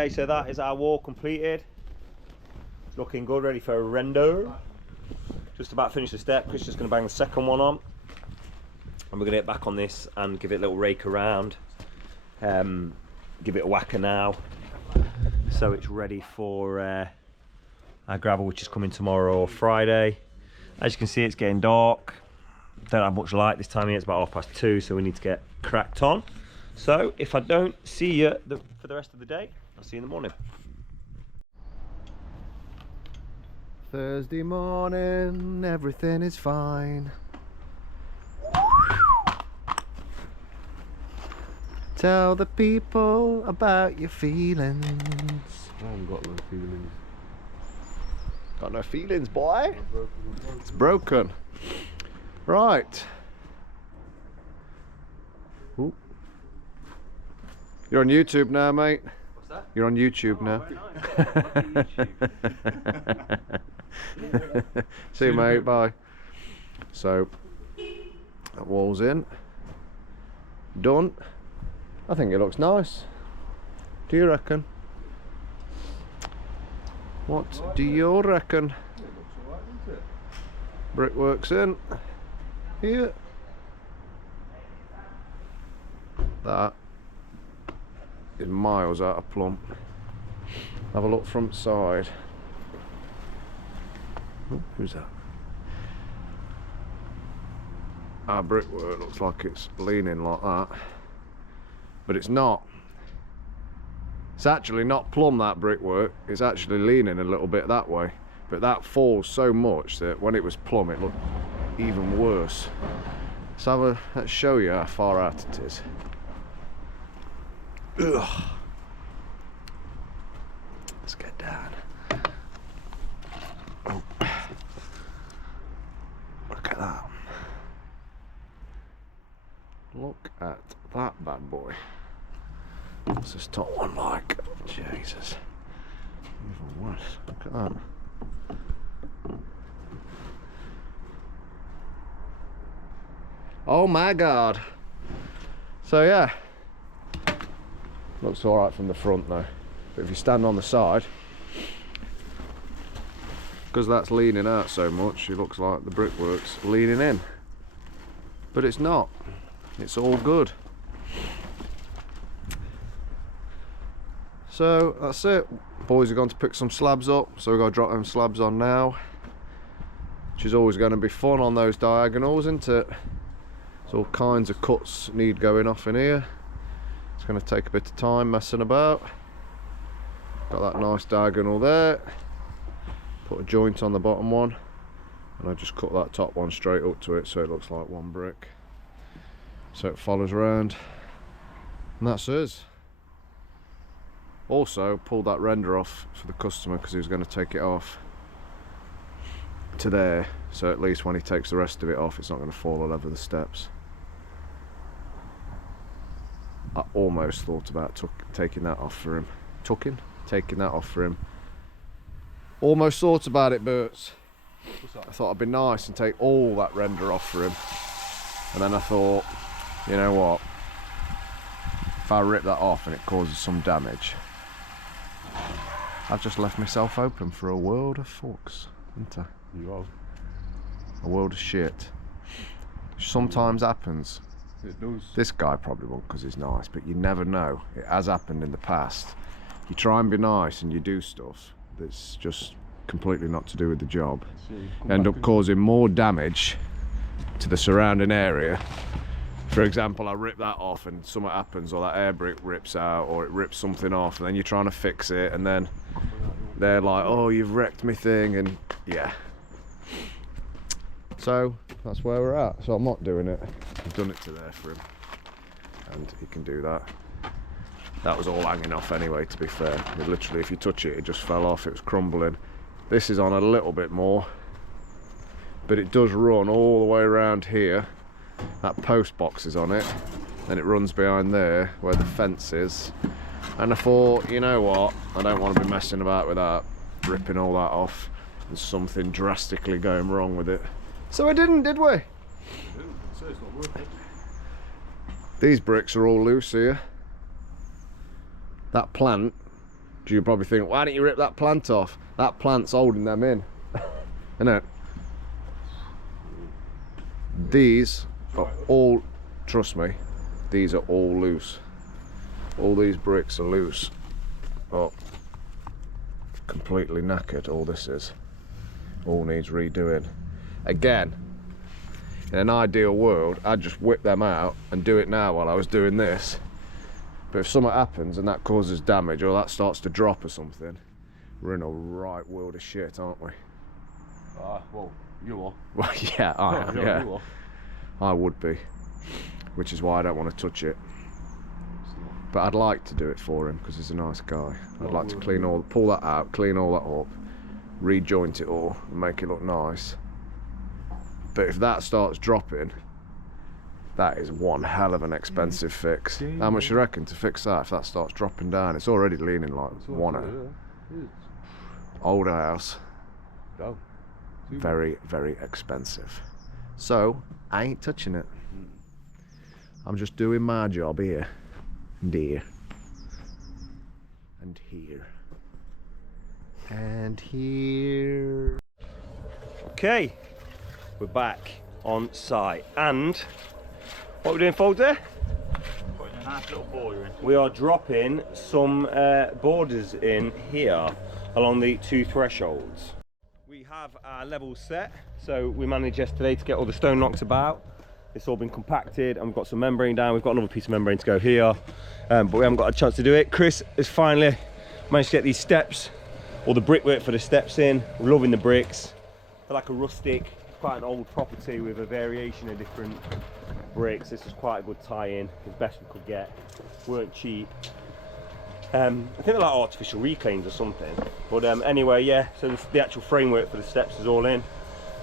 Okay, so that is our wall completed. It's looking good, ready for a render. Just about finished the step. Chris is just going to bang the second one on. And we're going to get back on this and give it a little rake around. Give it a whacker now. So it's ready for our gravel, which is coming tomorrow or Friday. As you can see, it's getting dark. Don't have much light this time of year. It's about 2:30, so we need to get cracked on. So if I don't see you for the rest of the day, I'll see you in the morning. Thursday morning, everything is fine. Tell the people about your feelings. I haven't got no feelings. Got no feelings, boy. It's broken. Right. Ooh. You're on YouTube now, mate. What's that? You're on YouTube now. See you, mate. Bye. So, that wall's in. Done. I think it looks nice. Do you reckon? What do you reckon? Brickwork's in. Here. That is miles out of plumb. Have a look front side. Oh, who's that? Our brickwork looks like it's leaning like that, but it's not. It's actually not plumb, that brickwork. It's actually leaning a little bit that way, but that falls so much that when it was plumb it looked even worse. Let's show you how far out it is. Ugh. Let's get down. Oh. Look at that. Look at that bad boy. What's this top one like? Jesus. Even worse. Look at that. Oh my god. So yeah. Looks alright from the front though. But if you stand on the side, because that's leaning out so much, it looks like the brickwork's leaning in. But it's not. It's all good. So that's it. Boys are going to pick some slabs up, so we've got to drop them slabs on now, which is always going to be fun on those diagonals, isn't it? So all kinds of cuts need going off in here. It's going to take a bit of time messing about. Got that nice diagonal there. Put a joint on the bottom one, and I just cut that top one straight up to it so it looks like one brick. So it follows around, and that's us. Also pulled that render off for the customer because he was going to take it off to there, so at least when he takes the rest of it off it's not going to fall all over the steps. I almost thought about taking that off for him. Taking that off for him. Almost thought about it, but I thought it'd be nice and take all that render off for him. And then I thought, you know what? If I rip that off and it causes some damage, I've just left myself open for a world of fucks, haven't I? You have. A world of shit. Sometimes happens. It does. This guy probably won't because he's nice, but you never know. It has happened in the past. You try and be nice and you do stuff that's just completely not to do with the job. End up causing more damage to the surrounding area. For example, I rip that off and something happens, or that air brick rips out, or it rips something off, and then you're trying to fix it, and then they're like, oh, you've wrecked me thing, and yeah. So that's where we're at. So I'm not doing it. I've done it to there for him, and he can do that. That was all hanging off anyway, to be fair. I mean, literally, if you touch it, it just fell off. It was crumbling. This is on a little bit more, but it does run all the way around here. That post box is on it, and it runs behind there where the fence is. And I thought, you know what, I don't want to be messing about with that, ripping all that off and something drastically going wrong with it. So I didn't, did we? These bricks are all loose here. That plant You probably think, why don't you rip that plant off? That plant's holding them in. Isn't it? These are all, trust me, these are all loose. All these bricks are loose. Oh, completely knackered, all this is. All needs redoing. Again, in an ideal world, I'd just whip them out and do it now while I was doing this. But if something happens and that causes damage or that starts to drop or something, we're in a right world of shit, aren't we? Well, you are. Well, yeah, I am, No, yeah. you are. I would be. Which is why I don't want to touch it. But I'd like to do it for him because he's a nice guy. I'd like to pull that out, clean all that up, rejoint it all and make it look nice. But if that starts dropping, that is one hell of an expensive fix. How much do you reckon to fix that if that starts dropping down? It's already leaning like one. Old house. No. Very, very expensive. So, I ain't touching it. I'm just doing my job here. And here. And here. And here. Okay, we're back on site, and what are we doing, Folder? Putting a nice little border in. We are dropping some borders in here along the two thresholds. We have our levels set, so we managed yesterday to get all the stone knocks about. It's all been compacted and we've got some membrane down. We've got another piece of membrane to go here, but we haven't got a chance to do it. Chris has finally managed to get these steps, all the brickwork for the steps in. We're loving the bricks. They're like a rustic, quite an old property with a variation of different bricks. This was quite a good tie-in, as best we could get. Weren't cheap. I think they're like artificial reclaims or something. But anyway, yeah, so the actual framework for the steps is all in.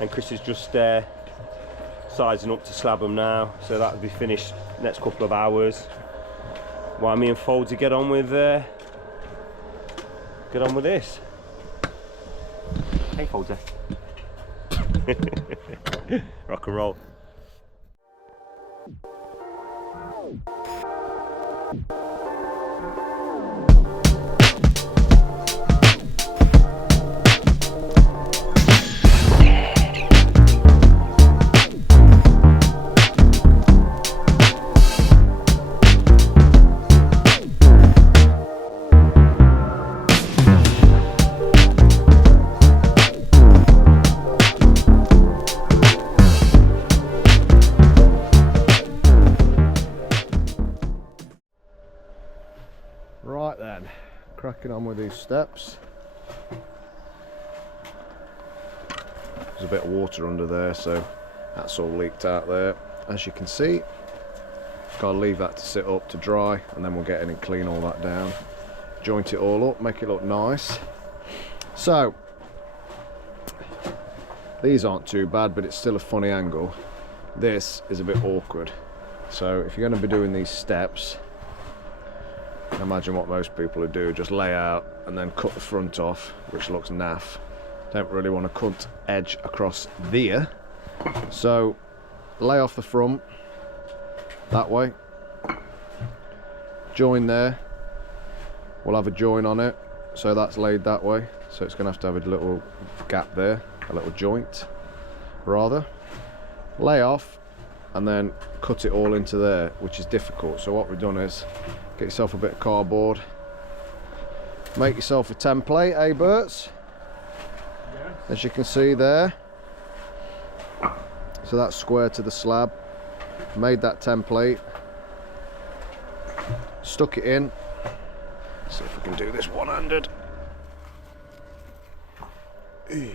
And Chris is just sizing up to slab them now. So that'll be finished next couple of hours. While me and Foldsy get on with this. Hey Foldsy. Rock and roll. Right then, cracking on with these steps. There's a bit of water under there, so that's all leaked out there. As you can see, gotta leave that to sit up to dry, and then we'll get in and clean all that down. Joint it all up, make it look nice. So, these aren't too bad, but it's still a funny angle. This is a bit awkward. So if you're going to be doing these steps, imagine what most people would do, just lay out and then cut the front off, which looks naff. Don't really want to cut edge across there. So lay off the front that way, join there, we'll have a join on it, so that's laid that way, so it's going to have a little gap there, a little joint rather. Lay off and then cut it all into there, which is difficult. So what we've done is get yourself a bit of cardboard, make yourself a template, eh Berts? Yes. As you can see there, so that's square to the slab. Made that template, stuck it in. See if we can do this one-handed. Yeah.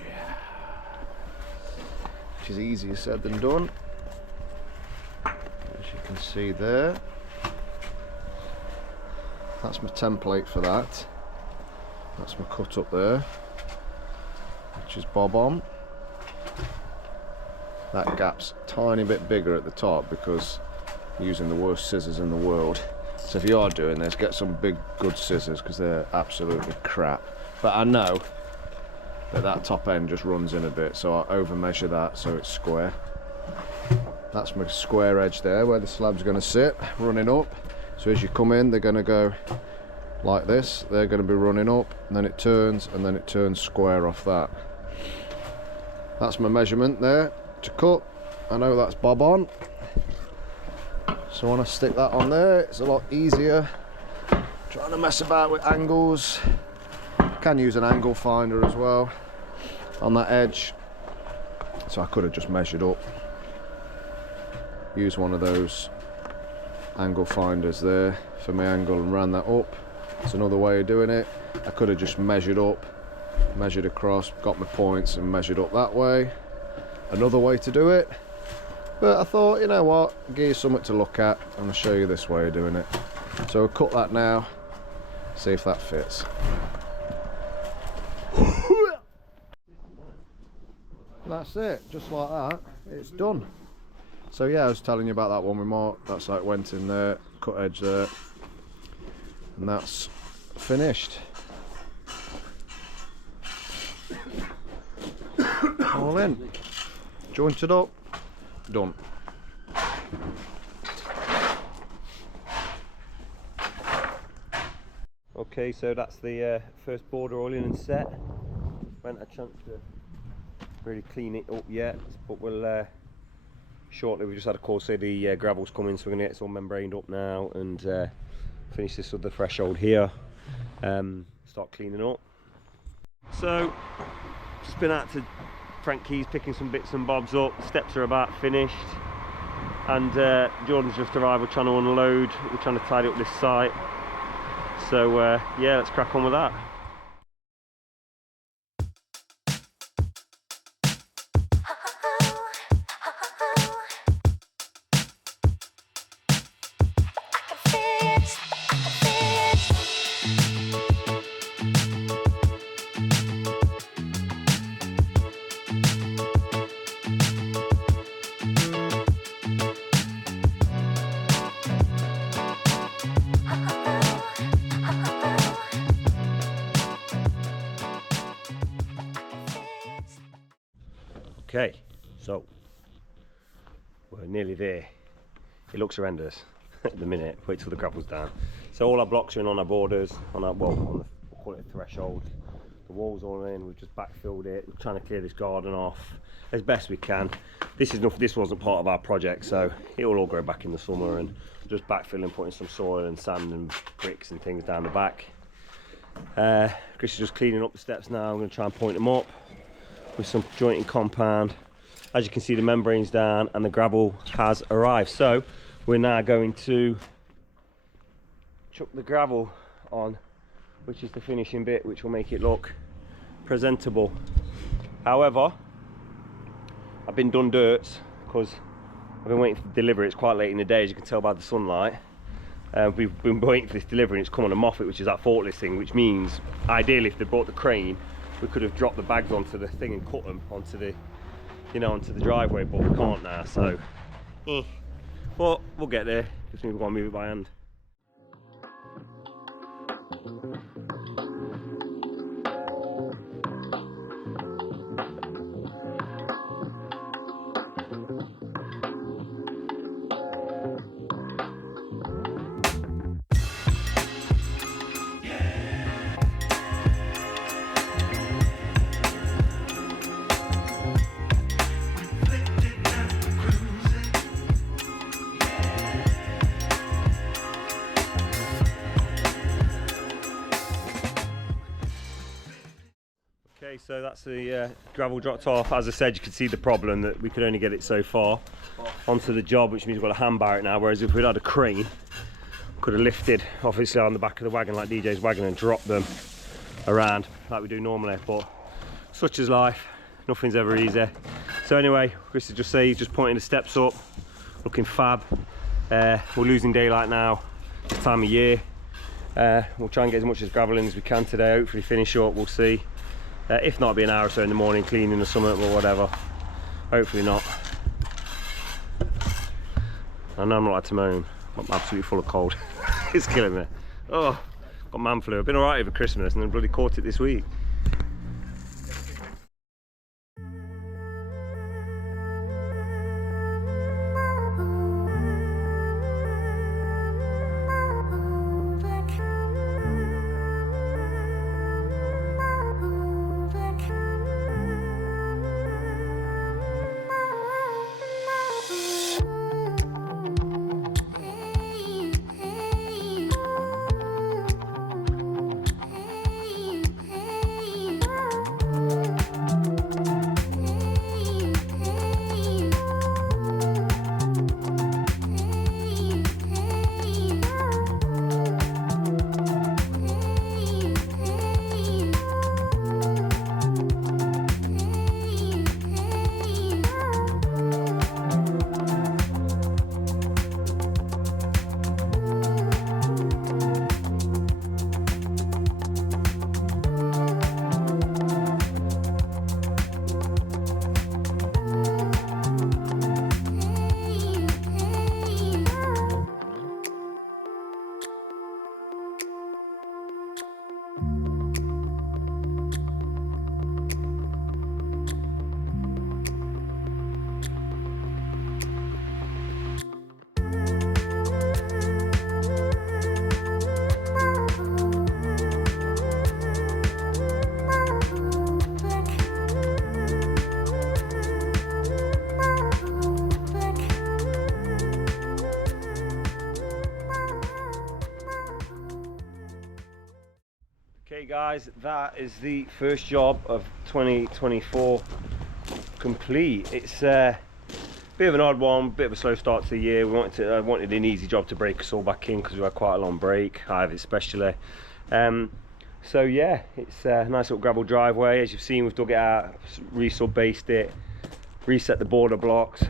Which is easier said than done. As you can see there, that's my template for that. That's my cut up there, which is bob on. That gap's a tiny bit bigger at the top because I'm using the worst scissors in the world. So if you are doing this, get some big good scissors because they're absolutely crap. But I know that that top end just runs in a bit, so I over measure that so it's square. That's my square edge there where the slab's going to sit, running up. So as you come in, they're going to go like this. They're going to be running up, and then it turns, and then it turns square off that. That's my measurement there to cut. I know that's bob on, so when I stick that on there, it's a lot easier trying to mess about with angles. Can use an angle finder as well on that edge, so I could have just measured up, use one of those angle finders there for my angle and ran that up. It's another way of doing it. I could have just measured up, measured across, got my points and measured up that way. Another way to do it, but I thought, you know what, I'll give you something to look at and I'll show you this way of doing it. So I'll cut that now, see if that fits. That's it, just like that, it's done. So yeah, I was telling you about that one remark. That's like went in there, cut edge there, and that's finished. All in, jointed up, done. Okay, so that's the first border oiling and set. Went a chance to really clean it up yet, but we'll shortly. We just had a call say the gravel's coming, so we're gonna get it all membraned up now and finish this other threshold here. Start cleaning up. So just been out to Frank Key's picking some bits and bobs up. The steps are about finished, and Jordan's just arrived. We're trying to unload. We're trying to tidy up this site. So yeah, let's crack on with that. Okay, so we're nearly there. It looks horrendous at the minute. Wait till the gravel's down. So all our blocks are in on our borders, on our, well, on the, we'll call it threshold. The walls all in. We've just backfilled it. We're trying to clear this garden off as best we can. This wasn't part of our project, so it will all grow back in the summer, and just backfilling, putting some soil and sand and bricks and things down the back. Chris is just cleaning up the steps now. I'm going to try and point them up with some jointing compound. As you can see, the membrane's down and the gravel has arrived. So we're now going to chuck the gravel on, which is the finishing bit, which will make it look presentable. However, I've been done dirts because I've been waiting to deliver. It's quite late in the day, as you can tell by the sunlight. We've been waiting for this delivery, and it's come on a Moffat, which is that forklift thing, which means ideally if they brought the crane, we could have dropped the bags onto the thing and cut them onto the, you know, onto the driveway, but we can't now, so but we'll get there. Just need to go and move it by hand. Okay, so that's the gravel dropped off. As I said, you can see the problem that we could only get it so far onto the job, which means we've got a hand bar it now, whereas if we'd had a crane, could have lifted obviously on the back of the wagon like DJ's wagon and dropped them around like we do normally, but such is life, nothing's ever easy. So anyway, Chris is just pointing the steps up, looking fab. We're losing daylight now, this time of year. We'll try and get as much as gravel in as we can today, hopefully finish up, we'll see. If not, it'll be an hour or so in the morning cleaning or something, or whatever. Hopefully not. I know I'm not allowed to moan. I'm absolutely full of cold. It's killing me. Oh, got man flu. I've been alright over Christmas and then bloody caught it this week. Okay guys, that is the first job of 2024 complete. It's a bit of an odd one, bit of a slow start to the year. I wanted an easy job to break us all back in because we had quite a long break, I have especially. So yeah, it's a nice little gravel driveway. As you've seen, we've dug it out, re-sub-based it, reset the border blocks,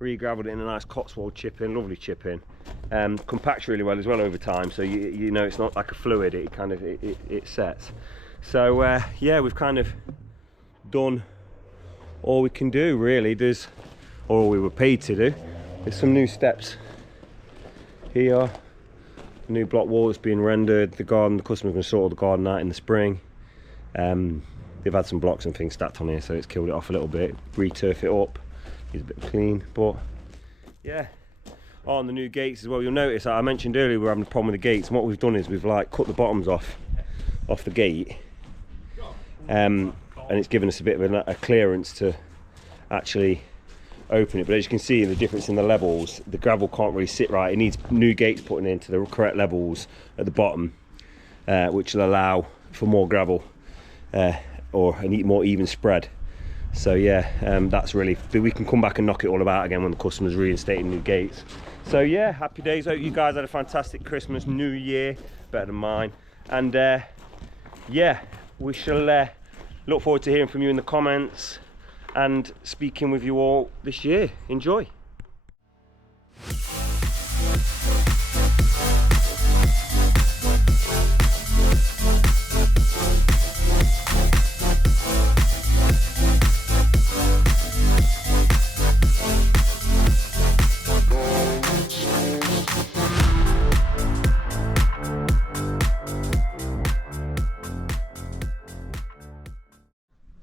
re-gravelled it in a nice Cotswold chipping, lovely chipping. Compacts really well as well over time, so you know it's not like a fluid, it kind of it sets. So yeah, we've kind of done all we can do really. There's all we were paid to do. There's some new steps here, new block wall that's being rendered. The garden, the customer's going to sort all the garden out in the spring. They've had some blocks and things stacked on here, so it's killed it off a little bit. Re-turf it up, needs a bit clean, but yeah. On the new gates as well, you'll notice I mentioned earlier we're having a problem with the gates, and what we've done is we've like cut the bottoms off the gate, and it's given us a bit of a clearance to actually open it. But as you can see, the difference in the levels, the gravel can't really sit right. It needs new gates putting into the correct levels at the bottom, which will allow for more gravel or a more even spread. So yeah, that's really, we can come back and knock it all about again when the customer's reinstating new gates. So yeah, happy days. Hope you guys had a fantastic Christmas, New Year, better than mine. And yeah, we shall look forward to hearing from you in the comments and speaking with you all this year. Enjoy.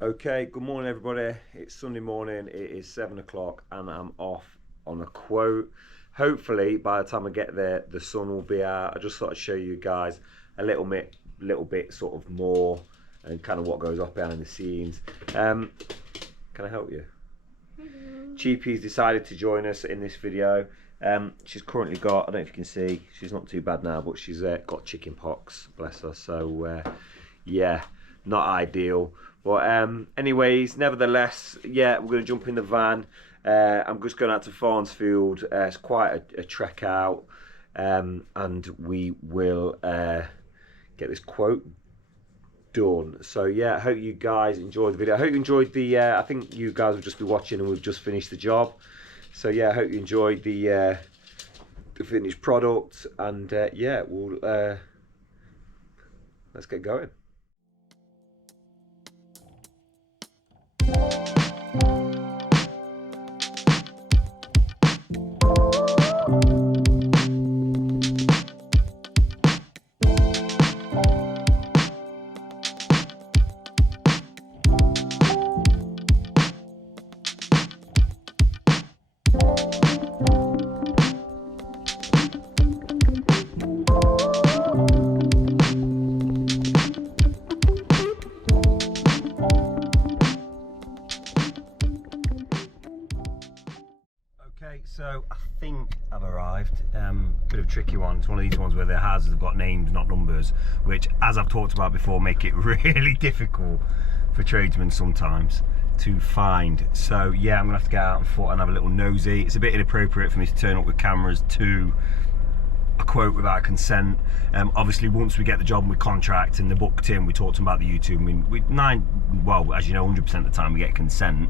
Okay, good morning everybody. It's Sunday morning, it is 7 o'clock and I'm off on a quote. Hopefully by the time I get there the sun will be out. I just thought I'd show you guys a little bit sort of more and kind of what goes off behind the scenes. Can I help you? Cheapy's decided to join us in this video. She's currently got, I don't know if you can see, she's not too bad now, but she's got chicken pox, bless her. So yeah, not ideal. But anyways, nevertheless, yeah, we're going to jump in the van. I'm just going out to Farnsfield. It's quite a trek out. And we will get this quote done. So yeah, I hope you guys enjoyed the video. I hope you enjoyed the, I think you guys will just be watching and we've just finished the job. So yeah, I hope you enjoyed the finished product. And yeah, we'll, let's get going. So I think I've arrived. Bit of a tricky one. It's one of these ones where the houses have got names, not numbers, which, as I've talked about before, make it really difficult for tradesmen sometimes to find. So yeah, I'm gonna have to get out on foot and have a little nosy. It's a bit inappropriate for me to turn up with cameras to a quote without consent. Obviously, once we get the job and we contract and they're booked in, we talk to them about the YouTube. I mean, well, as you know, 100% of the time we get consent.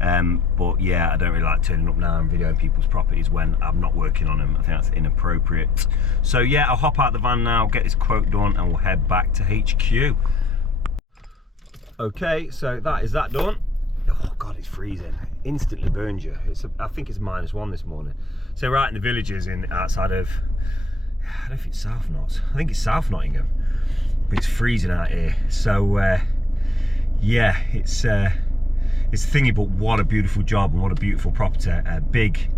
But yeah, I don't really like turning up now and videoing people's properties when I'm not working on them. I think that's inappropriate. So yeah, I'll hop out the van now, get this quote done, and we'll head back to HQ. Okay, so that is that done. Oh God, it's freezing. Instantly burns you. I think it's -1 this morning. So right in the villages outside of, I don't know if it's South Notts. I think it's South Nottingham, but it's freezing out here. So yeah, it's thingy, but what a beautiful job and what a beautiful property. Big,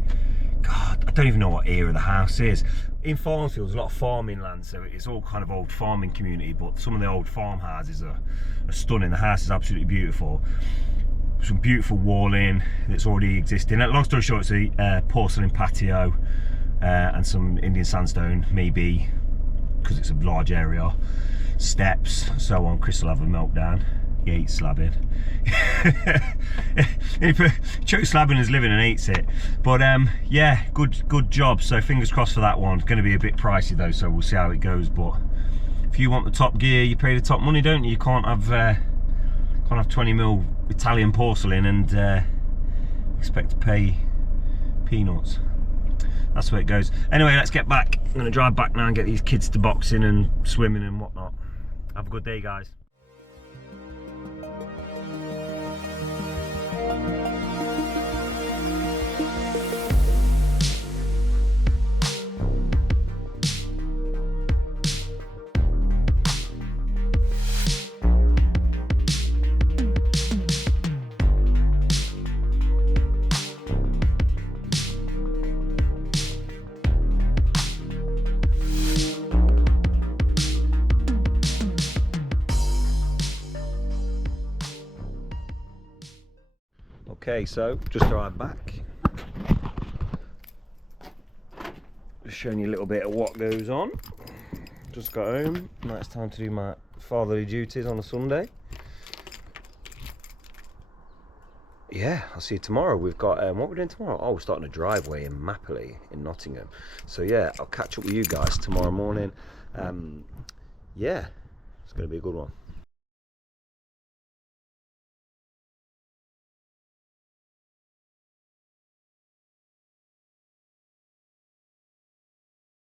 God, I don't even know what era the house is. In Farnsfield, there's a lot of farming land, so it's all kind of old farming community, but some of the old farmhouses are stunning. The house is absolutely beautiful. Some beautiful walling that's already existing. Long story short, it's a porcelain patio and some Indian sandstone, maybe, because it's a large area. steps, so on. Chris will have a meltdown. He hates slabbing. He chokes slabbing his living and hates it. But yeah, good job. So fingers crossed for that one. It's going to be a bit pricey though, so we'll see how it goes. But if you want the top gear, you pay the top money, don't you? You can't have 20mm Italian porcelain and expect to pay peanuts. That's the way it goes. Anyway, let's get back. I'm going to drive back now and get these kids to boxing and swimming and whatnot. Have a good day, guys. Okay, so just arrived back. Just showing you a little bit of what goes on. Just got home. Now it's time to do my fatherly duties on a Sunday. Yeah, I'll see you tomorrow. We've got what we're doing tomorrow. Oh, we're starting a driveway in Mapley in Nottingham. So yeah, I'll catch up with you guys tomorrow morning. Yeah, it's going to be a good one.